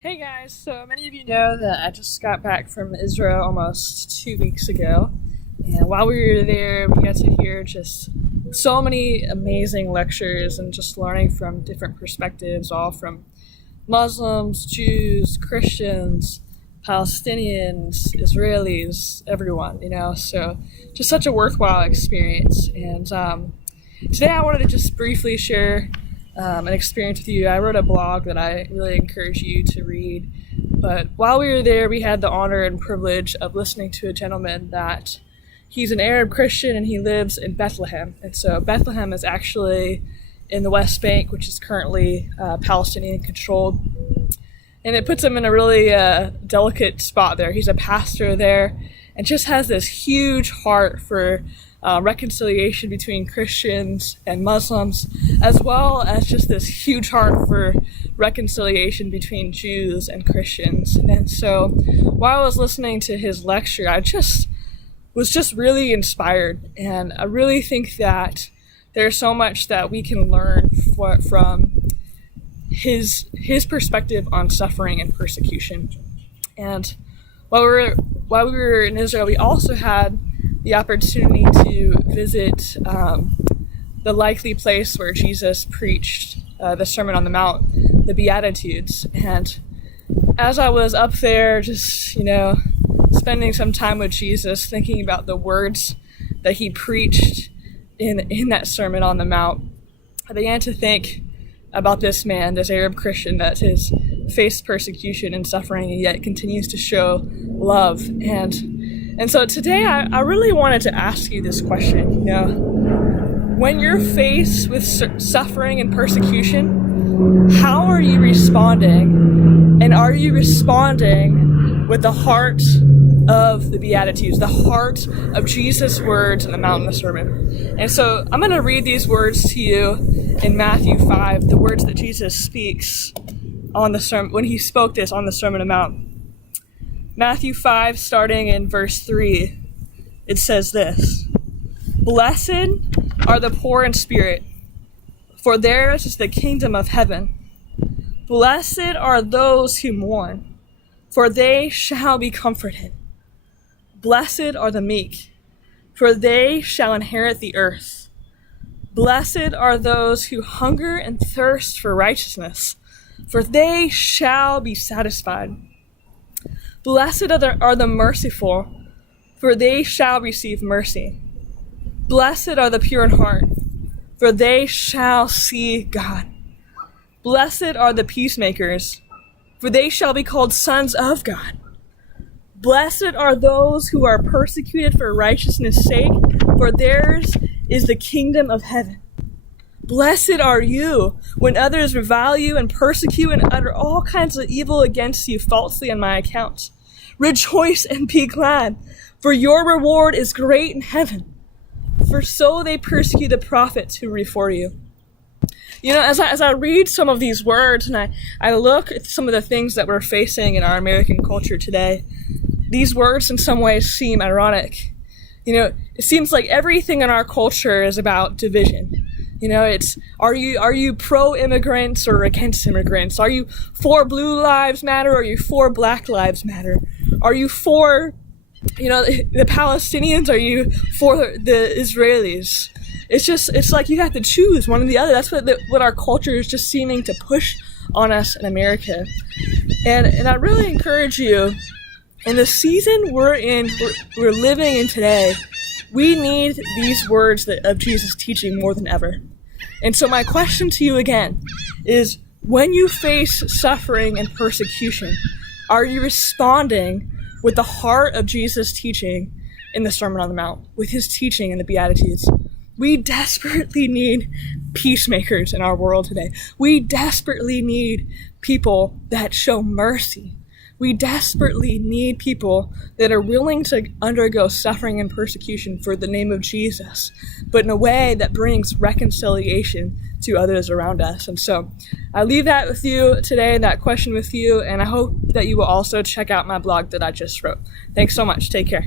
Hey guys, so many of you know that I just got back from Israel almost 2 weeks ago. And while we were there, we got to hear just so many amazing lectures and just learning from different perspectives, all from Muslims, Jews, Christians, Palestinians, Israelis, everyone. So just such a worthwhile experience. And today I wanted to just briefly share an experience with you. I wrote a blog that I really encourage you to read. But while we were there, we had the honor and privilege of listening to a gentleman that he's an Arab Christian and he lives in Bethlehem. And so Bethlehem is actually in the West Bank, which is currently Palestinian controlled. And it puts him in a really delicate spot there. He's a pastor there and just has this huge heart for reconciliation between Christians and Muslims, as well as just this huge heart for reconciliation between Jews and Christians. And so while I was listening to his lecture, I was just really inspired. And I really think that there's so much that we can learn from his perspective on suffering and persecution. And while we were in Israel, we also had the opportunity to visit the likely place where Jesus preached the Sermon on the Mount, the Beatitudes. And as I was up there, just, spending some time with Jesus, thinking about the words that he preached in that Sermon on the Mount, I began to think about this man, this Arab Christian that has faced persecution and suffering and yet continues to show love. And so today I really wanted to ask you this question. When you're faced with suffering and persecution, how are you responding? And are you responding with the heart of the Beatitudes, the heart of Jesus' words in the Mountain of Sermon? And so I'm going to read these words to you in Matthew 5, the words that Jesus speaks on the sermon, when he spoke this on the Sermon on the Mount. Matthew 5, starting in verse 3, it says this: "Blessed are the poor in spirit, for theirs is the kingdom of heaven. Blessed are those who mourn, for they shall be comforted. Blessed are the meek, for they shall inherit the earth. Blessed are those who hunger and thirst for righteousness, for they shall be satisfied. Blessed are the merciful, for they shall receive mercy. Blessed are the pure in heart, for they shall see God. Blessed are the peacemakers, for they shall be called sons of God. Blessed are those who are persecuted for righteousness' sake, for theirs is the kingdom of heaven. Blessed are you when others revile you and persecute and utter all kinds of evil against you falsely on my account. Rejoice and be glad, for your reward is great in heaven. For so they persecute the prophets who were before you." As I read some of these words and I look at some of the things that we're facing in our American culture today, these words in some ways seem ironic. It seems like everything in our culture is about division. It's, are you pro-immigrants or against immigrants? Are you for Blue Lives Matter or are you for Black Lives Matter? Are you for, the Palestinians? Are you for the Israelis? It's like you have to choose one or the other. That's what our culture is just seeming to push on us in America. And I really encourage you, in the season we're living in today, we need these words of Jesus' teaching more than ever. And so my question to you again is, when you face suffering and persecution, are you responding with the heart of Jesus' teaching in the Sermon on the Mount, with his teaching in the Beatitudes? We desperately need peacemakers in our world today. We desperately need people that show mercy. We desperately need people that are willing to undergo suffering and persecution for the name of Jesus, but in a way that brings reconciliation to others around us. And so I leave that with you today, that question with you, and I hope that you will also check out my blog that I just wrote. Thanks so much. Take care.